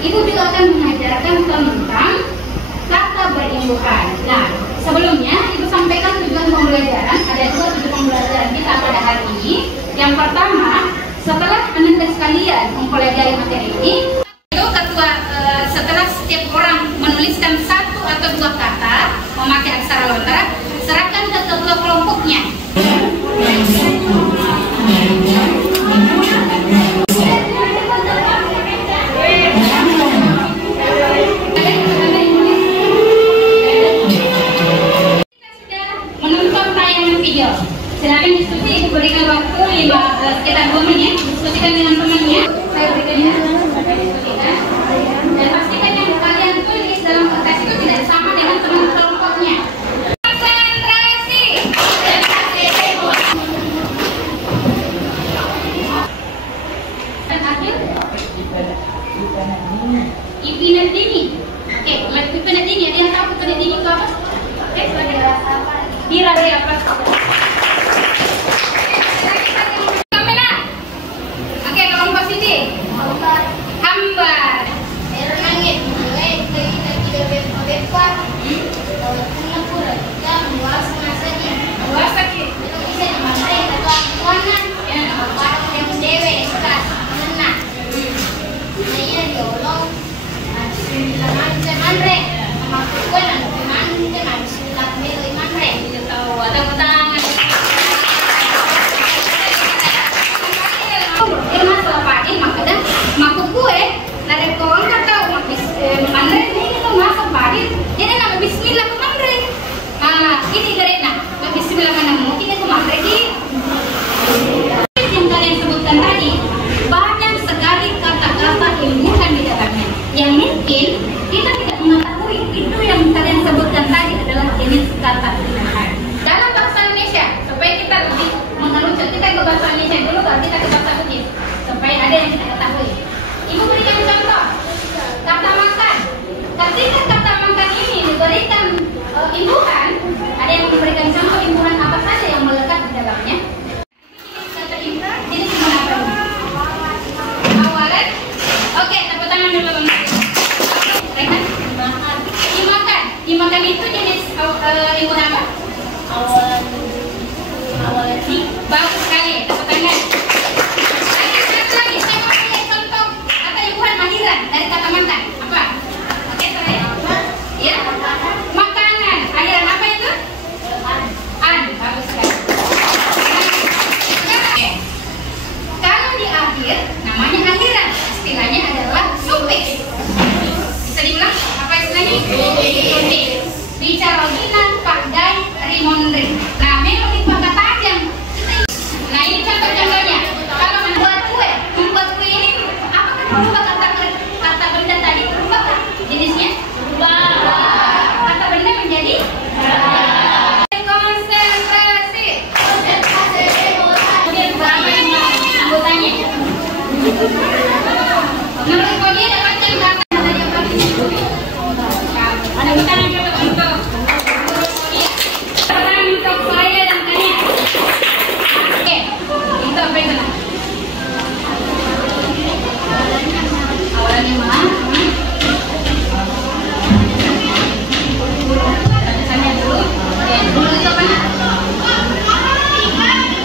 Ibu juga akan mengajarkan tentang kata berimbuhan. Nah, sebelumnya Ibu sampaikan tujuan pembelajaran. Ada dua tujuan pembelajaran kita pada hari ini. Yang pertama, setelah Anda sekalian mempelajari materi ini, setelah setiap orang menuliskan satu atau dua kata memakai aksara lontara, serahkan ke ketua kelompoknya. Silakan diskusi, Ibu berikan waktu sekitar 2 menit, diskusikan dengan temannya. Saya berikan ya, diskusikan. Dan pastikan yang kalian tulis dalam kertas itu tidak sama dengan teman kelompoknya. Konsentrasi. Dan akhir, Ipinadini. Oke, Ipinadini. Ada yang tahu Ipinadini itu apa? Oke, Bira apa? Hambar, air langit, mulai dari bebas, luas masanya, luas sakit, itu bisa dimakai atau akuanan, barang yang dewe, keras, menang, saya diolong, macam andre, maksud gue nanti macam sudah milih andre, tidak tahu ada tangan. Masalah pakai makanya maku gue nade kawan kata mandre ini lo masak pakai jadi nama bismillah ke mandre ini karena bismillah mana mungkin itu mandre ki yang kalian sebutkan tadi banyak sekali kata-kata ilmuwan di dalamnya yang mungkin kita tidak mengetahui itu yang kalian sebutkan tadi adalah jenis kata ilmuwan dalam bahasa Indonesia supaya kita lebih mengerucut kita ke bahasa Indonesia dulu baru kita ke bahasa Bugis supaya ada yang kita ketahui. Ibu berikan contoh kata makan. Ketika kata makan ini diberikan imbuhan, ada yang memberikan contoh imbuhan apa saja yang melekat di dalamnya. Kata imbuhan jadi gimana apa ini? Awalan. Oke, tepuk tangan dulu bang. Rekan. Dimakan. Dimakan itu jenis imbuhan apa? Awalan. Bagus sekali. Tepuk tangan. Dari kata makan apa? Oke, saya. Ya. Makanan. Aliran apa itu? Bagus sekali. Kalau di akhir namanya akhiran. Istilahnya adalah sufiks. Bisa diulang? Apa istilahnya? Sufiks. Bicara gina, pakdai, rimonri. Nah, memang dipakai tajam. Nah, ini contoh-contohnya. Kalau membuat kue ini apakah berubah kata benda tadi berubah jenisnya? Berubah. Kata benda menjadi konsentrasi. Kemudian berapa yang anggotanya? Menurut kode dapatkan kata tadi apa? Ada tangan kita untuk saya dan kalian. Oke, itu apa itu? Awalannya mana? Tanya dulu. Oke, dulu itu apa?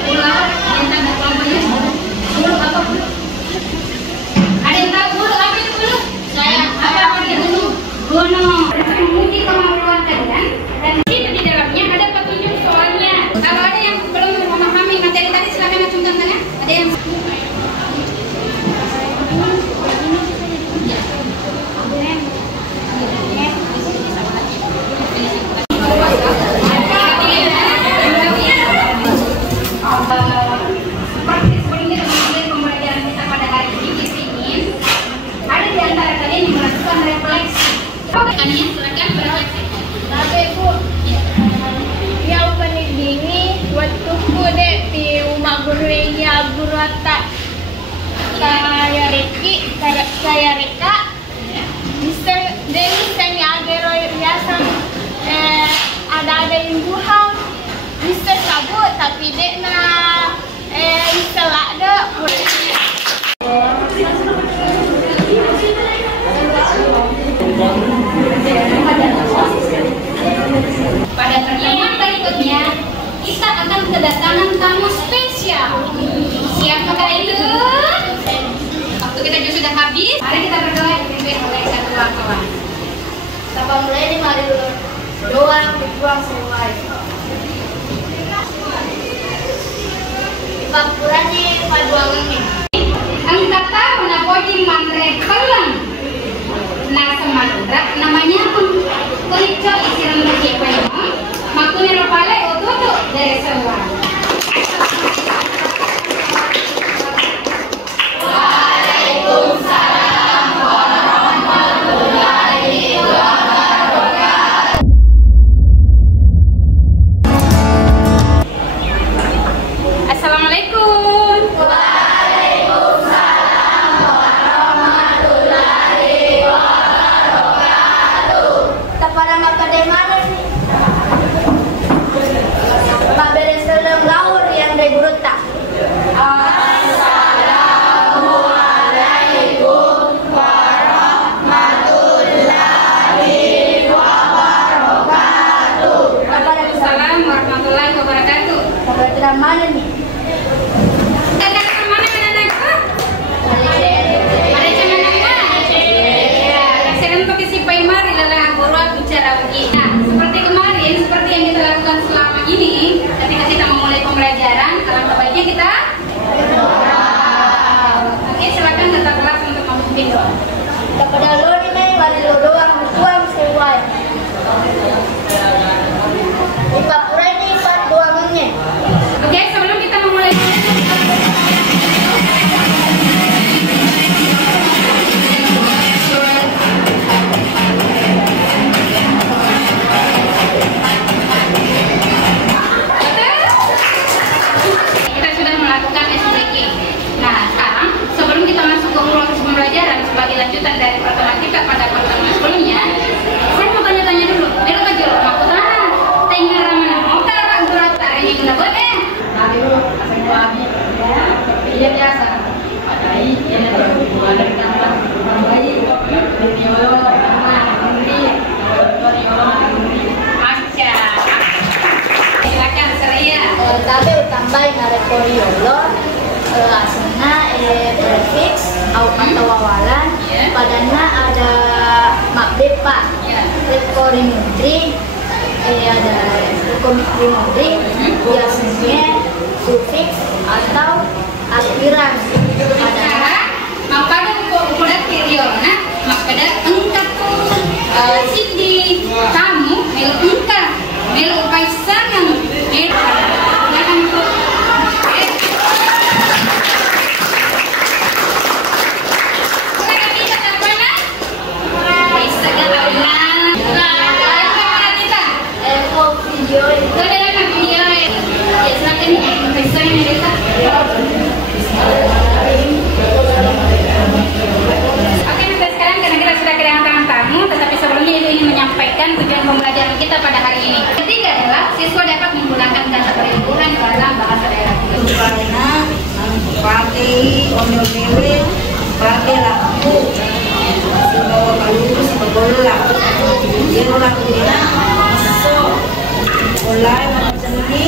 Ular. Yang tahu kelompoknya? Dulu apa? Ada yang tahu dulu apa itu dulu? Saya. Apa artinya dulu? Gunung. Menguji kemampuan kalian. Dan di situ di dalamnya ada petunjuk soalnya. Kalau ada yang belum memahami materi tadi silakan acungkan tangan. Ada yang Purwata saya Riki, saya Rika, Mister Denis Semi Agero Riasan, ada imbuhan, Mister Sabut tapi dekna Mister Lakda. Pada pertemuan berikutnya, kita akan kedatangan tamu spesial. Siapakah itu? Waktu kita juga sudah habis. Mari kita berdoa dipimpin oleh satu kawan. Kita mulai nih, mari dulu doa berjuang semuanya. Papurani paduang ini. Angkat tahu na podi mandre pelang. Nah semandra namanya pun kulico isiran berjepa ya. Makanya ropale ototo dari semua. Mana nih? Ada kemana anakku? Ada cuman apa? Ya, saya pakai si Paimar di dalam guru bicara begini. Nah, seperti kemarin, seperti yang kita lakukan selama ini, ketika kita memulai pembelajaran, alangkah baiknya kita. Oke, silakan tata kelas untuk memimpin doa. Kepada lo nih, mari lo doang berjuang semuanya. Papura ini part doangnya. Oke, sebelum kita memulai kita sudah melakukan SPK. Nah, sekarang sebelum kita masuk ke proses pembelajaran sebagai lanjutan dari pertemuan kita pada pertemuan sebelumnya, saya mau tanya-tanya dulu. Melo aja loh, aku tanah. Tengah ramana mau tak berat tak ini kena boleh. Iya biasa. Ini ada gambar bayi. Silakan Seria. Tapi tambahin ada koriolo, asana prefix atau awalan. Padanya ada makbepa, rekorimudri, ada rekorimudri, biasanya sufix atau akhiran. Padahal mapada udah kiriona, mapada engkau sindi kamu melu engkau melu paisangan melu jangan tuh. Kita kita apa nak? Bisa galau lah. Video itu. Kita dalam video ya silakan paisangan kita. Oke, sampai sekarang karena kita sudah kedatangan tamu, tetapi sebelumnya Ibu ingin menyampaikan tujuan pembelajaran kita pada hari ini. Ketiga adalah siswa dapat menggunakan kata perimbuhan dalam bahasa daerah. Karena pakai ondel-ondel, pakai laku, bawa kalung, bola, dia bola kuda, masuk, bola macam ini,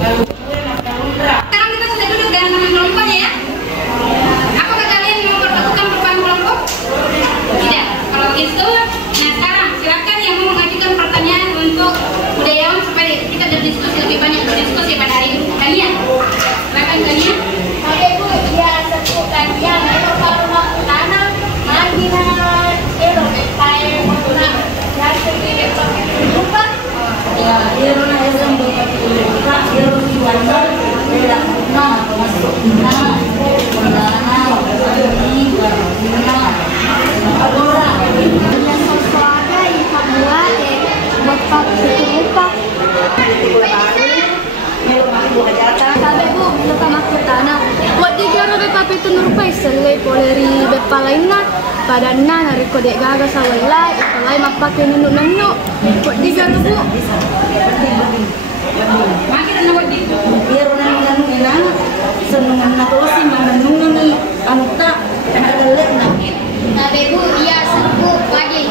lalu Sekarang kita sudah duduk dengan teman kelompoknya ya. Apakah kalian mau berlakukan perubahan kelompok? Tidak. Kalau begitu, nah sekarang silakan yang mau mengajukan pertanyaan untuk budayawan supaya kita berdiskusi lebih banyak berdiskusi pada hari ini. Kalian, silakan kalian. Oke Bu, ya sebutkan yang itu kalau mau tanam lagi kayak ya segini lupa. ya, dia orang yang berbuka, dia orang jualan, dia masuk nah, Sabi bu, lupa makutanang. apa itu nurupai selai poleri bepa lainnya padanna nariko dek gaga sawalai apalai mapake nunuk-nunuk kok digaru bu Makin nawat di. Biar orang ina seneng natusi menenung ni anta ada lek na. nah bebu iya serbu wajib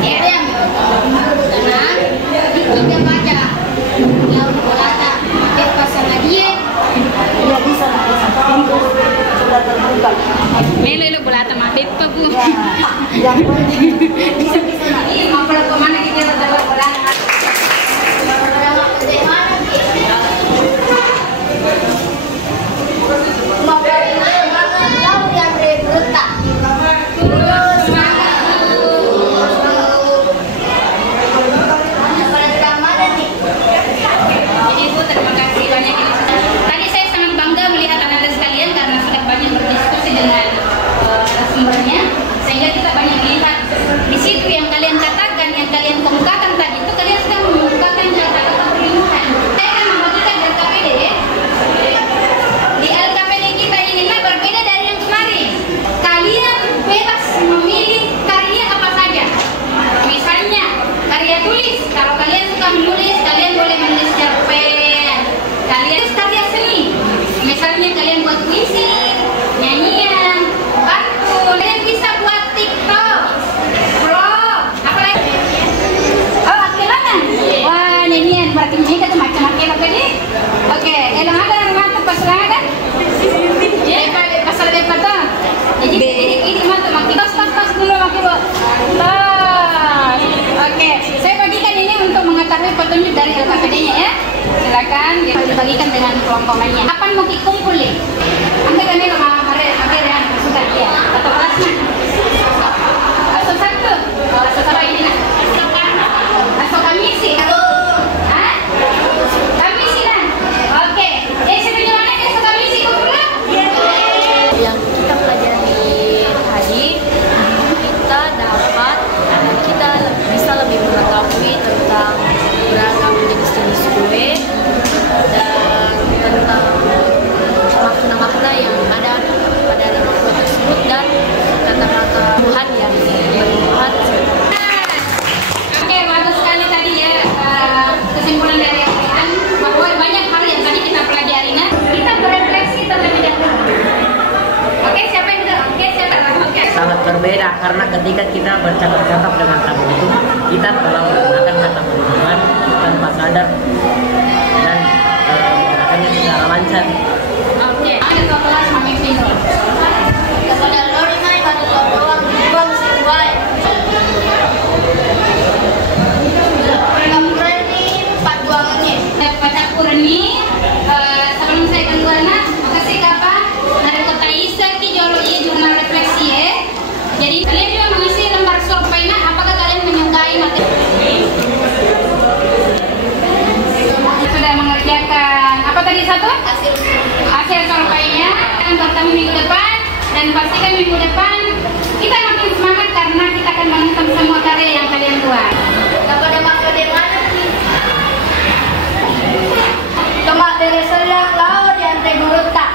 ya yang tanah kita baca yang bolata bepa sana dia Ya bisa pintu sudah terbuka. Melo lo bulata mabit pa bu. Yang penting bisa nak. Ini mau pergi kemana kita dapat bulata? Jadi Bu, terima kasih banyak ini sudah. Tadi saya sangat bangga melihat anak-anak sekalian karena sudah banyak berdiskusi dengan sumbernya, sehingga kita banyak melihat di situ yang kalian katakan, yang kalian kemukakan tadi itu kalian sudah mengemukakan kata-kata perlindungan. Saya akan membagikan LKPD ya. Di LKPD kita ini berbeda dari yang kemarin. Kalian bebas memilih karya apa saja. Misalnya karya tulis. Kalau kalian suka menulis, kalian boleh menulis cerpen. Kalian karya seni. Misalnya kalian buat puisi, nyanyian, pantun. Kalian bisa buat TikTok, vlog, apa lagi? Oh, akilangan. Wah, nyanyian berarti mereka tuh macam-macam apa nih? Oke, elang ada orang pas ada. Jadi pasal depan tuh. Jadi ini mah tuh makin tos dulu makin bu. Oke, saya bagikan ini untuk mengetahui petunjuk dari LKPD-nya ya. Silakan dibagikan dengan kelompok lainnya. Kapan mau dikumpul ya? Anda kan ini sama akhir yang suka dia atau kelasnya? Atau satu? Atau apa ini nak? Atau kamisi? Hah? Kamisi kan? Oke. Saya punya mana yang suka kamisi kumpulan? yang kita pelajari tadi kita dapat kita bisa lebih mengetahui tentang beragam jenis kue dan tentang makna-makna yang ada pada dalam kue tersebut dan kata-kata Tuhan yang bermanfaat. Oke, bagus sekali tadi ya kesimpulan dari kalian bahwa banyak hal yang tadi kita pelajari. Nah, kita berefleksi terlebih dahulu. Oke, siapa yang udah? Oke, siapa? Oke. Sangat berbeda karena ketika kita bercakap-cakap dengan tamu itu kita telah menggunakan kata perlindungan tanpa sadar dan menggunakannya secara lancar. Oke, ada kelas Mami Vino. Kepada Lori Mai pada ruang sesuai. Ini empat buangannya. Pada Kurni, sebelum saya ke Luana, makasih Kapa. Dari Kota Isa, ki jolo iya jurnal refleksi ya. Jadi kalian juga mengisi lembar survei. Nah, apakah kalian menyukai materi? Sudah mengerjakan apa tadi satu? Hasil surveinya akan bertemu minggu depan dan pastikan minggu depan kita makin semangat karena kita akan menonton semua karya yang kalian buat. Kepada Mak Kode mana nih? Kemak dari selang laut yang tegurut tak.